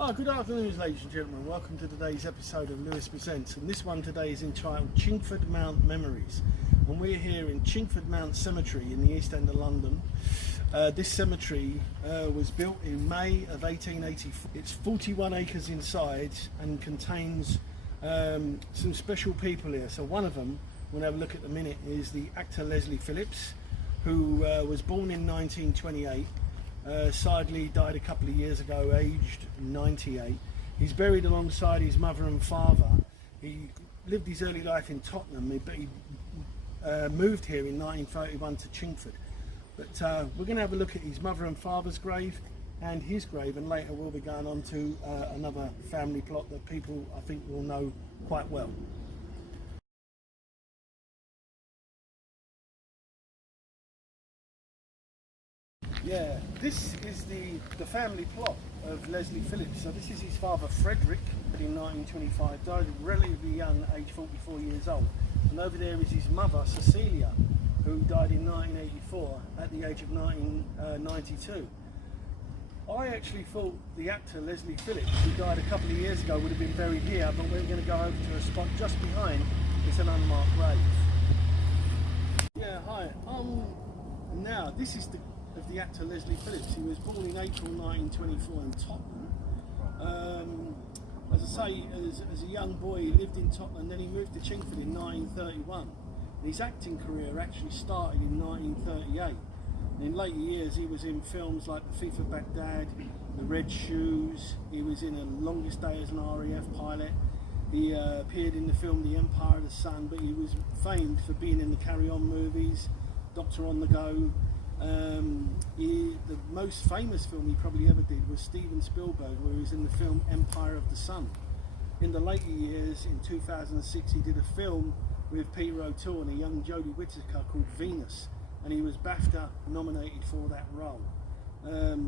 Good afternoon, ladies and gentlemen. Welcome to today's episode of Lewis Presents, and this one today is entitled Chingford Memories. And we're here in Chingford Cemetery in the East End of London. This cemetery was built in May of 1884. It's 41 acres inside and contains some special people here. So one of them, we'll have a look at in a minute, is the actor Leslie Phillips, who was born in 1928. Sadly died a couple of years ago, aged 98. He's buried alongside his mother and father. He lived his early life in Tottenham, but he moved here in 1931 to Chingford. But we're going to have a look at his mother and father's grave and his grave, and later we'll be going on to another family plot that people I think will know quite well. Yeah, this is the family plot of Leslie Phillips. So this is his father Frederick, in 1925, died relatively young, aged 44 years old. And over there is his mother Cecilia, who died in 1984 at the age of 92. I actually thought the actor Leslie Phillips, who died a couple of years ago, would have been buried here, but we're going to go over to a spot just behind. It's an unmarked grave. Yeah, hi. Now this is the actor Leslie Phillips. He was born in April 1924 in Tottenham. As I say, as a young boy he lived in Tottenham, then he moved to Chingford in 1931. His acting career actually started in 1938. And in later years he was in films like The Thief of Baghdad, The Red Shoes. He was in A Longest Day as an RAF pilot. He appeared in the film The Empire of the Sun, but he was famed for being in the Carry On movies, Doctor on the Go. The most famous film he probably ever did was Steven Spielberg, where he was in the film Empire of the Sun. In the later years, in 2006, he did a film with Peter O'Toole and a young Jodie Whittaker called Venus, and he was BAFTA nominated for that role.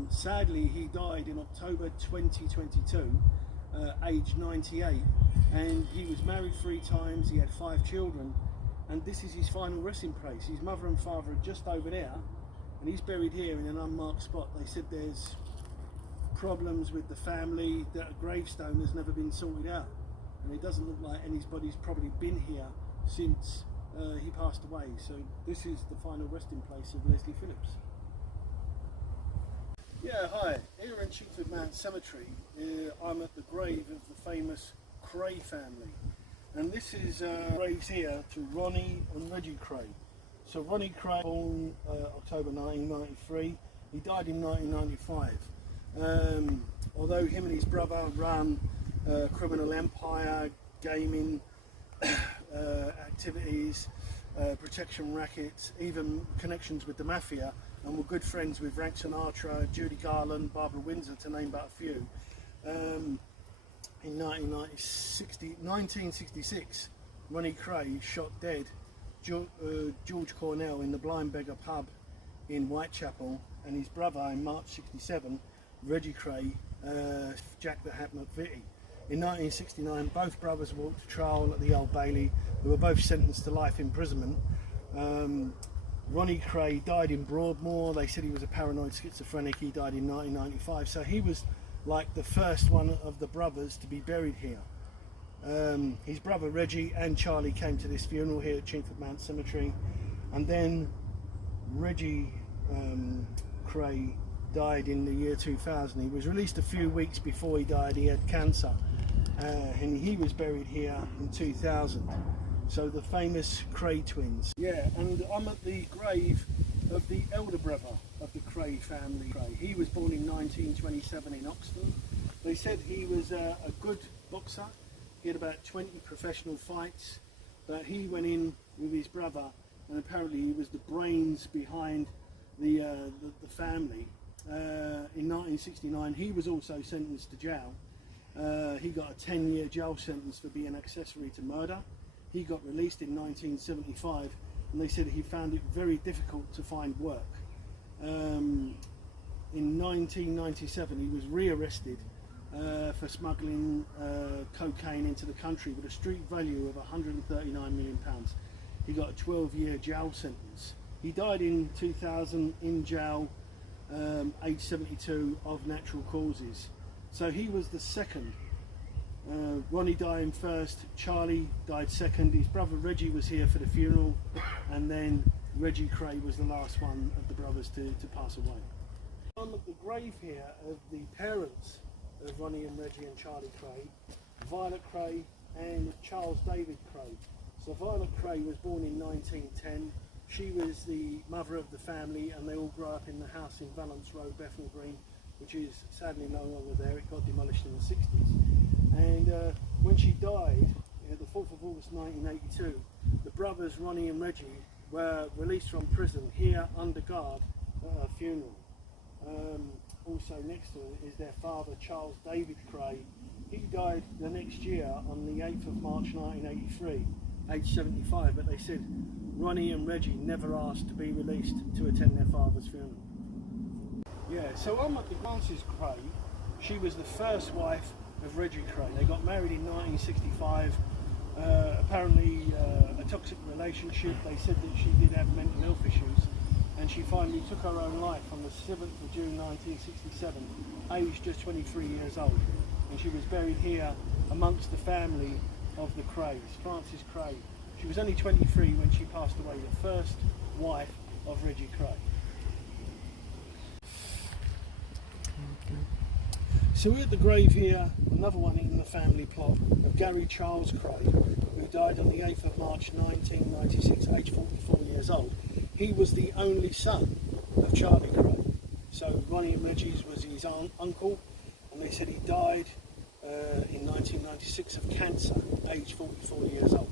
Sadly, he died in October 2022, aged 98, and he was married 3 times, he had 5 children, and this is his final resting place. His mother and father are just over there, and he's buried here in an unmarked spot. They said there's problems with the family, that a gravestone has never been sorted out, and it doesn't look like anybody's probably been here since he passed away. So this is the final resting place of Leslie Phillips. Yeah, hi. Here in Chingford Cemetery, I'm at the grave of the famous Kray family, and this is graves here to Ronnie and Reggie Kray. So Ronnie Kray, born October 1993, he died in 1995. Although him and his brother run criminal empire, gaming activities, protection rackets, even connections with the mafia, and were good friends with Frank Sinatra, Judy Garland, Barbara Windsor, to name but a few. In 1966, Ronnie Kray shot dead George Cornell in the Blind Beggar pub in Whitechapel, and his brother in March '67, Reggie Kray, Jack the Hat McVitie. In 1969, both brothers walked to trial at the Old Bailey. They were both sentenced to life imprisonment. Ronnie Kray died in Broadmoor. They said he was a paranoid schizophrenic. He died in 1995, so he was like the first one of the brothers to be buried here. His brother Reggie and Charlie came to this funeral here at Chingford Cemetery, and then Reggie Kray died in the year 2000. He was released a few weeks before he died. He had cancer, and he was buried here in 2000. So the famous Kray twins. Yeah, and I'm at the grave of the elder brother of the Kray family. He was born in 1927 in Oxford. They said he was a good boxer. He had about 20 professional fights, but he went in with his brother, and apparently he was the brains behind the family. In 1969, he was also sentenced to jail. He got a 10-year jail sentence for being accessory to murder. He got released in 1975, and they said he found it very difficult to find work. In 1997, he was re-arrested for smuggling cocaine into the country with a street value of £139 million. He got a 12-year jail sentence. He died in 2000 in jail, age 72, of natural causes. So he was the second. Ronnie dying first, Charlie died second, his brother Reggie was here for the funeral, and then Reggie Kray was the last one of the brothers to pass away. On the grave here of the parents of Ronnie and Reggie and Charlie Kray, Violet Kray and Charles David Kray. So Violet Kray was born in 1910. She was the mother of the family, and they all grew up in the house in Valence Road, Bethnal Green, which is sadly no longer there. It got demolished in the 60s. And when she died, the 4th of August 1982, the brothers Ronnie and Reggie were released from prison here under guard at her funeral. Also next to it is their father, Charles David Kray. He died the next year on the 8th of March 1983, aged 75, but they said Ronnie and Reggie never asked to be released to attend their father's funeral. Yeah, so on with the Frances Kray, she was the first wife of Reggie Kray. They got married in 1965, apparently a toxic relationship. They said that she did have mental health issues, and she finally took her own life on the 7th of June 1967, aged just 23 years old. And she was buried here amongst the family of the Krays, Frances Kray. She was only 23 when she passed away, the first wife of Reggie Kray. So we're at the grave here, another one in the family plot, of Gary Charles Kray, who died on the 8th of March 1996, aged 44 years old. He was the only son of Charlie Kray. So Ronnie and Reggie's was his uncle, and they said he died in 1996 of cancer, aged 44 years old.